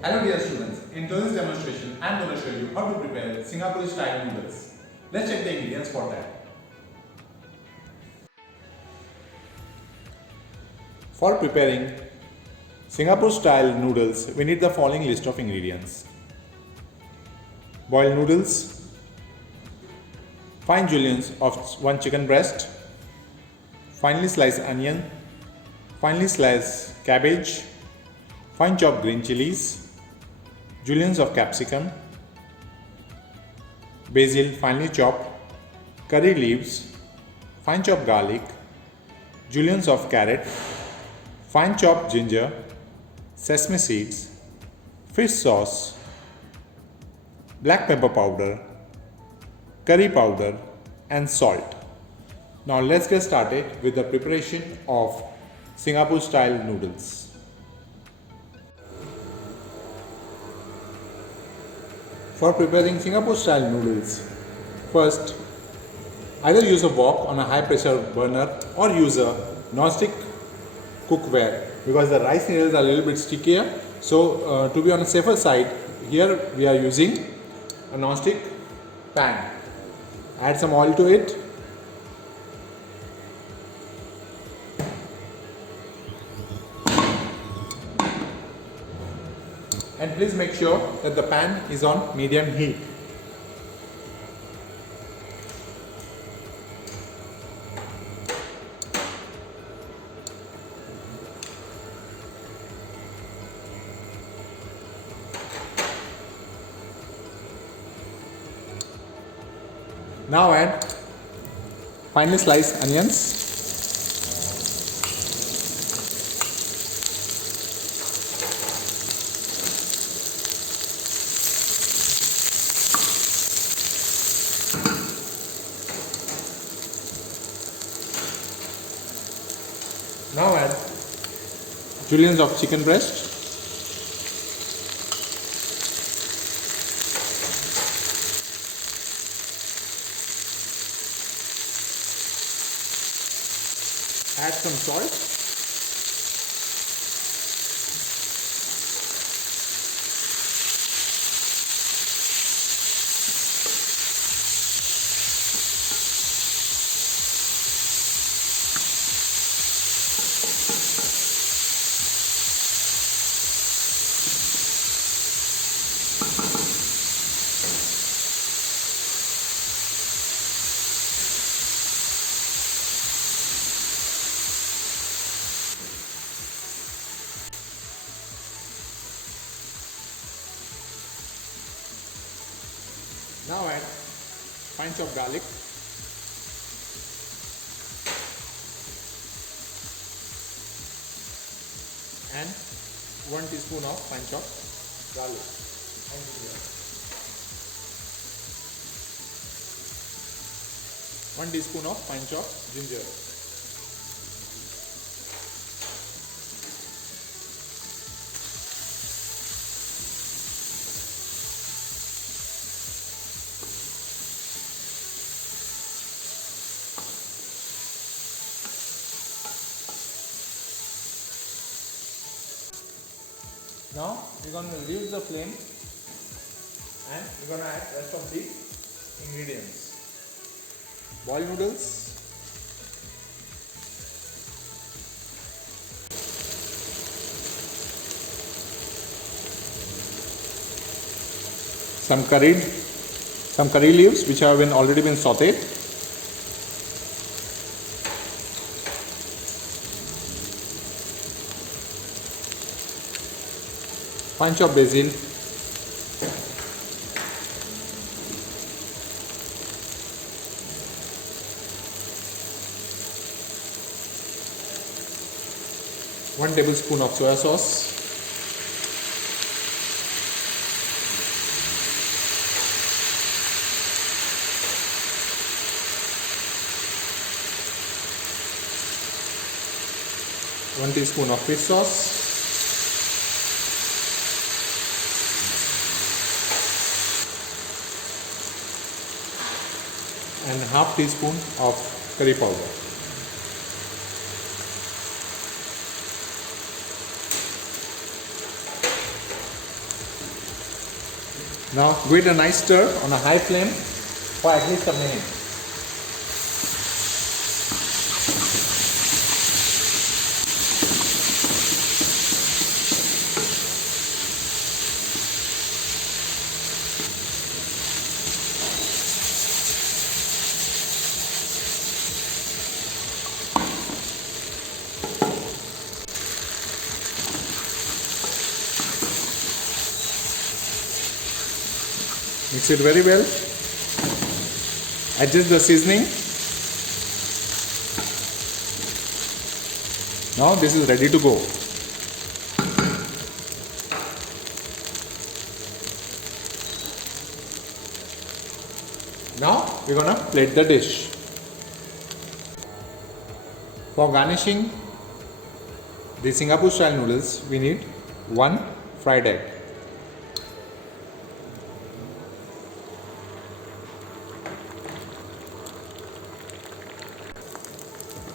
Hello dear students, in today's demonstration I am going to show you how to prepare Singapore style noodles. Let's check the ingredients for that. For preparing Singapore style noodles, we need the following list of ingredients. Boiled noodles, fine julienne of 1 chicken breast, finely sliced onion, finely sliced cabbage, fine chopped green chilies, juliennes of capsicum, basil finely chopped, curry leaves, fine chopped garlic, juliennes of carrot, fine chopped ginger, sesame seeds, fish sauce, black pepper powder, curry powder and salt. Now let's get started with the preparation of Singapore style noodles. For preparing Singapore style noodles, first either use a wok on a high pressure burner or use a non-stick cookware because the rice noodles are a little bit stickier. So to be on a safer side, here we are using a non-stick pan. Add some oil to it. And please make sure that the pan is on medium heat. Now add finely sliced onions, now add juliennes of chicken breast, add some salt, now add fine chopped garlic, and 1 teaspoon of fine chopped garlic and ginger. 1 teaspoon of fine chopped ginger. Now we're going to reduce the flame and we're going to add rest of the ingredients. Boiled noodles, some curry leaves which have already been sauteed, fine chopped basil, one tablespoon of soya sauce, one teaspoon of fish sauce, and half teaspoon of curry powder. Now give it a nice stir on a high flame for at least a minute. Mix it very well. Adjust the seasoning. Now this is ready to go. Now we're gonna plate the dish. For garnishing the Singapore style noodles, we need 1 fried egg.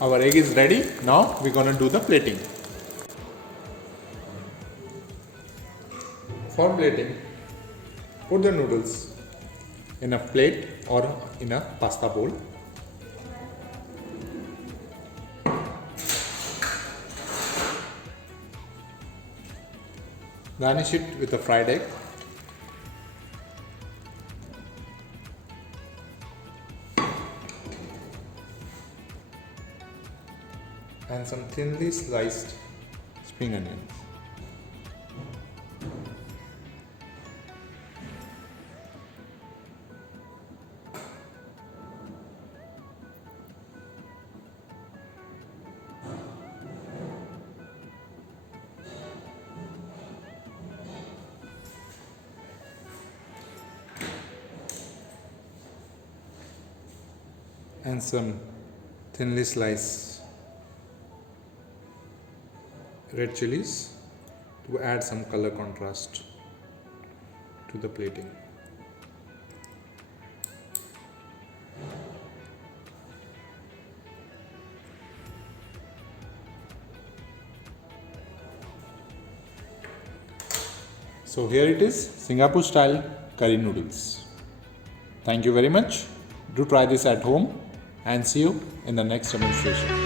Our egg is ready. Now we're gonna do the plating. For plating, put the noodles in a plate or in a pasta bowl. Garnish it with a fried egg. And some thinly sliced spring onions. And some thinly sliced red chilies to add some color contrast to the plating. So here it is, Singapore style curry noodles. Thank you very much. Do try this at home and see you in the next demonstration.